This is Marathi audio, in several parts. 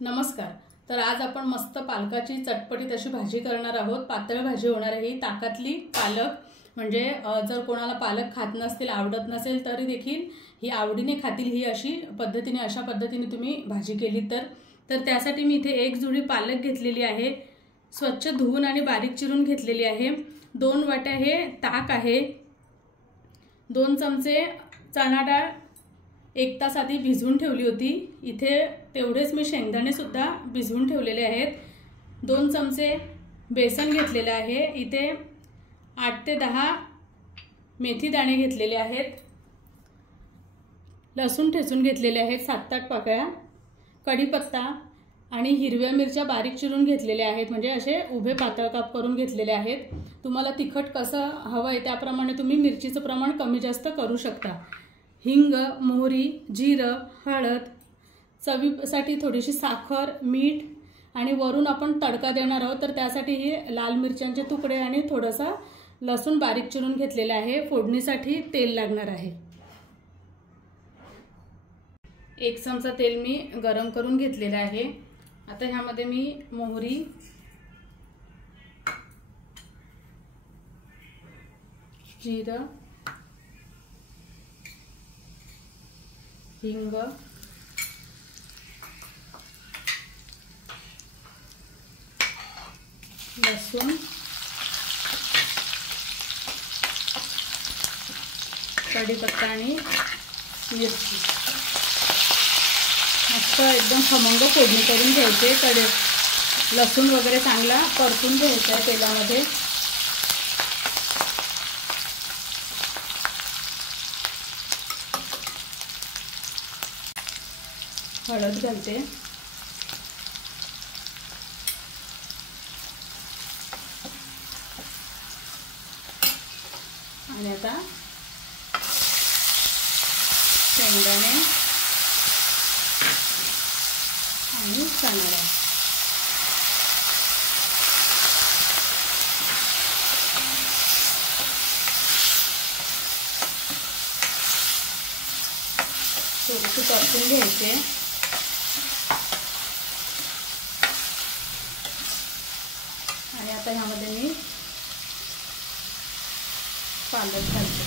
नमस्कार। तर आज आपण मस्त पालकाची चटपटीत अशी भाजी करणार आहोत। पातळ भाजी होणार आहे ही। ताकातली पालक म्हणजे जर कोणाला पालक खात नसतील, आवडत नसेल तरी देखील ही आवडीने खातील ही अशी पद्धतीने अशा पद्धतीने तुम्ही भाजी केली तर त्यासाठी मी इथे एक जुडी पालक घेतलेली आहे। स्वच्छ धुवून आणि बारीक चिरून घेतलेली आहे। 2 वाट्या हे ताक आहे। 2 चमचे चणा डाळ 1 तास आधी भिजवून ठेवली होती। इथे तेवढेच मी शेंगदाणे सुद्धा भिजवून ठेवलेले आहेत। 2 चमचे बेसन घेतलेले आहे। इथे 8 ते 10 मेथी दाणे घेतलेले आहेत। लसूण ठेचून घेतलेले आहेत 7-8 पाकळ्या। कढीपत्ता आणि हिरव्या मिरच्या बारीक चिरून घेतलेल्या आहेत, म्हणजे असे उभे पातळ काप करून घेतलेले आहेत। तुम्हाला तिखट कसं हवं आहे त्याप्रमाणे तुम्ही मिरचीचं प्रमाण कमी जास्त करू शकता। हिंग, मोहरी, जिरं, हळद, चवीसाठी थोडीशी साखर, मीठ आणि वरून आपण तडका देणार आहोत तर त्यासाठी हे लाल मिरच्यांचे तुकडे आणि थोडासा लसूण बारीक चिरून घेतलेला आहे। फोडणीसाठी तेल लागणार आहे। 1 चमचा तेल मी गरम करून घेतलेला आहे। आता ह्यामध्ये मी मोहरी, जिरं, हिंग, लसूण, कढीपत्ता आणि मिरची मस्त एकदम खमंग फोडणी करून घ्यायचे। लसूण वगैरे चांगला परतून घ्यायचा तेलामध्ये। हळद घालते आणि आता शेंगदाणे आणि चणा डाळ थोडेसे परतून घ्यायचे। आणि आता ह्यामध्ये मी पालक घालते।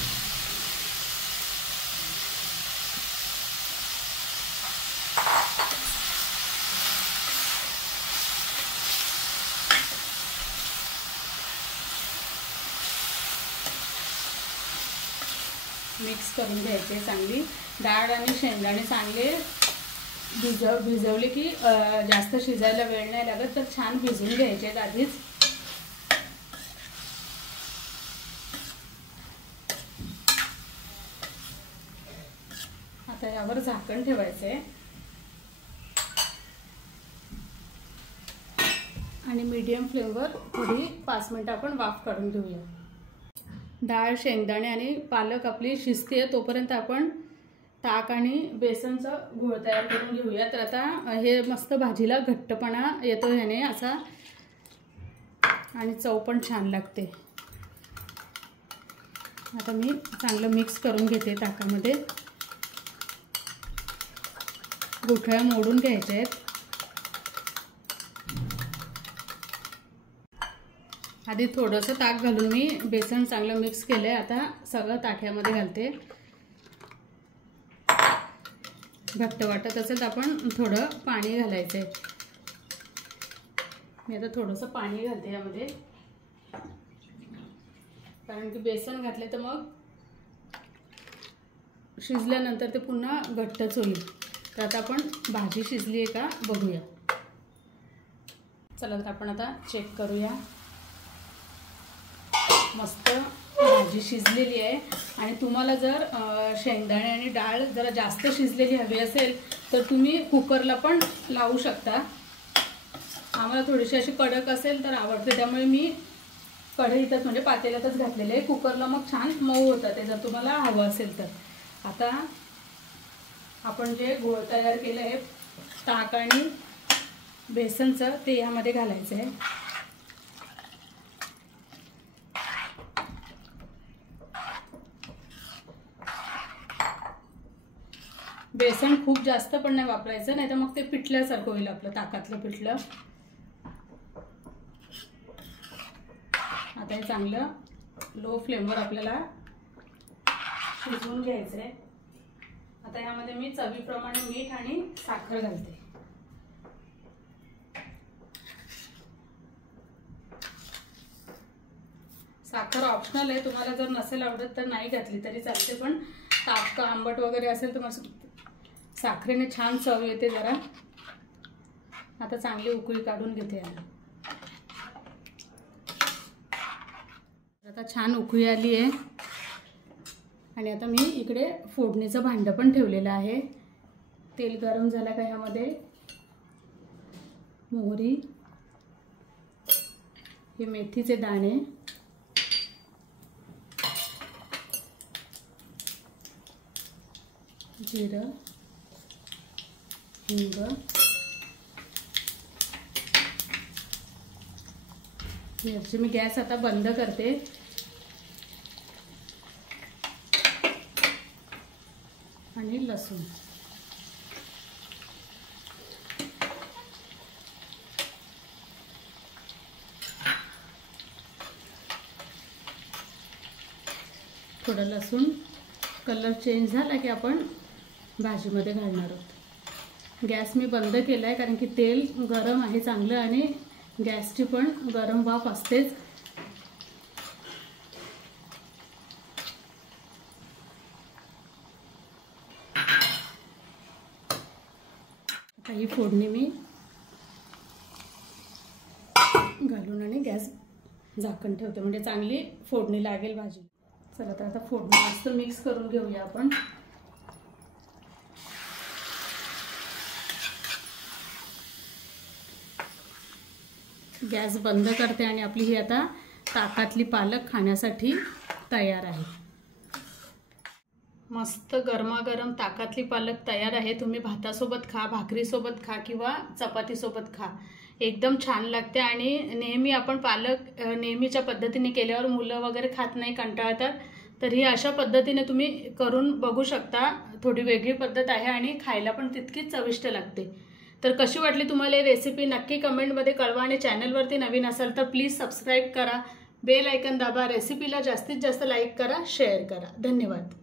मिक्स करून घ्यायचे चांगली। डाळ आणि शेंगदाणे चांगले भिजवले की जास्त शिजायला वेळ नाही लागत, तर छान भिजवून घ्यायचे आधीच। आता यावर झाकण ठेवायचे आणि मीडियम फ्लेमवर थोडी 5 मिनिटं आपण वाफ काढून घेऊया। डाळ, शेंगदाणे आणि पालक आपली शिजते तोपर्यंत आपण ताक आणि बेसनचा घोळ तयार करून घेऊया। तर आता हे मस्त भाजीला घट्टपणा येतो ह्याने असा आणि चव पण छान लागते। आता मी चांगलं मिक्स करून घेते ताकामध्ये। गुठळ्या मोडून घ्यायच्या आहेत। आधी थोडंसं ताक घालून मी बेसन चांगलं मिक्स केलंय। आता सगळं ताट्यामध्ये घालते। घट्ट वाटत असेल तर आपण थोडं पाणी घालायचंय। मी आता थोडंसं पाणी घालते यामध्ये, कारण की बेसन घातले तर मग शिजल्यानंतर ते पुन्हा घट्टच होईल। तर आता आपण भाजी शिजली आहे का बघूया। चला तर आपण आता चेक करूया। मस्त भाजी शिजलेली आहे। आणि तुम्हाला जर शेंगदाणे आणि डाळ जरा जास्त शिजलेली हवी असेल तर तुम्ही कुकरला पण लावू शकता। आम्हाला थोडीशी अशी कडक असेल तर आवडते, त्यामुळे मी कढईतच म्हणजे पातेल्यातच घातलेले आहे। कुकरला मग छान मऊ होतं ते जर तुम्हाला हवं असेल तर। आता आपण जे घोळ तयार केलं आहे ताक आणि बेसनचं ते यामध्ये घालायचं आहे। बेसन खूप जास्त पण नाही वापरायचं, नाही तर मग ते पिठल्यासारखं होईल आपलं ताकातलं पिठलं. आता हे चांगलं लो फ्लेमवर आपल्याला शिजवून घ्यायचं आहे. आता यामध्ये मी चवीप्रमाणे मीठ आणि साखर घालते. साखर ऑप्शनल आहे, तुम्हाला जर नसेल आवडत तर नाही घातली तरी चालते, पण ताक आंबट वगैरे असेल तर मग साखरेने छान चव येते जरा. आता चांगली उकळी काढून घेते. आता छान उकळी आली आहे आणि आता मी इकडे फोडणीचं भांडं पण ठेवलेलं आहे. तेल गरम झालं का ह्यामध्ये मोहरी, हे मेथीचे दाणे, जिरं, हिंग, मिरची. मी गॅस आता बंद करते. आणि लसूण. थोडं लसूण कलर चेंज झाला की आपण भाजीमध्ये घालणार आहोत. गॅस मी बंद केला आहे कारण की तेल गरम आहे चांगलं आणि गॅसची पण गरम वाफ असतेच. आता ही फोडणी मी घालून आणि गॅस झाकण ठेवते म्हणजे चांगली फोडणी लागेल भाजी. चला तर आता फोडणी मस्त मिक्स करून घेऊया आपण. गॅस बंद करते आणि आपली ही आता ताकातली पालक खाण्यासाठी तयार आहे. मस्त गरमागरम ताकातली पालक तयार आहे. तुम्ही भातासोबत खा, भाकरीसोबत खा किंवा चपातीसोबत खा, एकदम छान लागते. आणि नेहमी आपण पालक नेहमीच्या पद्धतीने केल्यावर मुलं वगैरे खात नाही, कंटाळतात. तर ही अशा पद्धतीने तुम्ही करून बघू शकता. थोडी वेगळी पद्धत आहे आणि खायला पण तितकीच चविष्ट लागते. तर कशी वाटली तुम्हाला ही रेसिपी नक्की कमेंटमध्ये कळवा. आणि चॅनलवरती नवीन असाल तर प्लीज सबस्क्राईब करा, बेल आयकन दाबा, रेसिपीला जास्तीत जास्त लाईक करा, शेअर करा. धन्यवाद.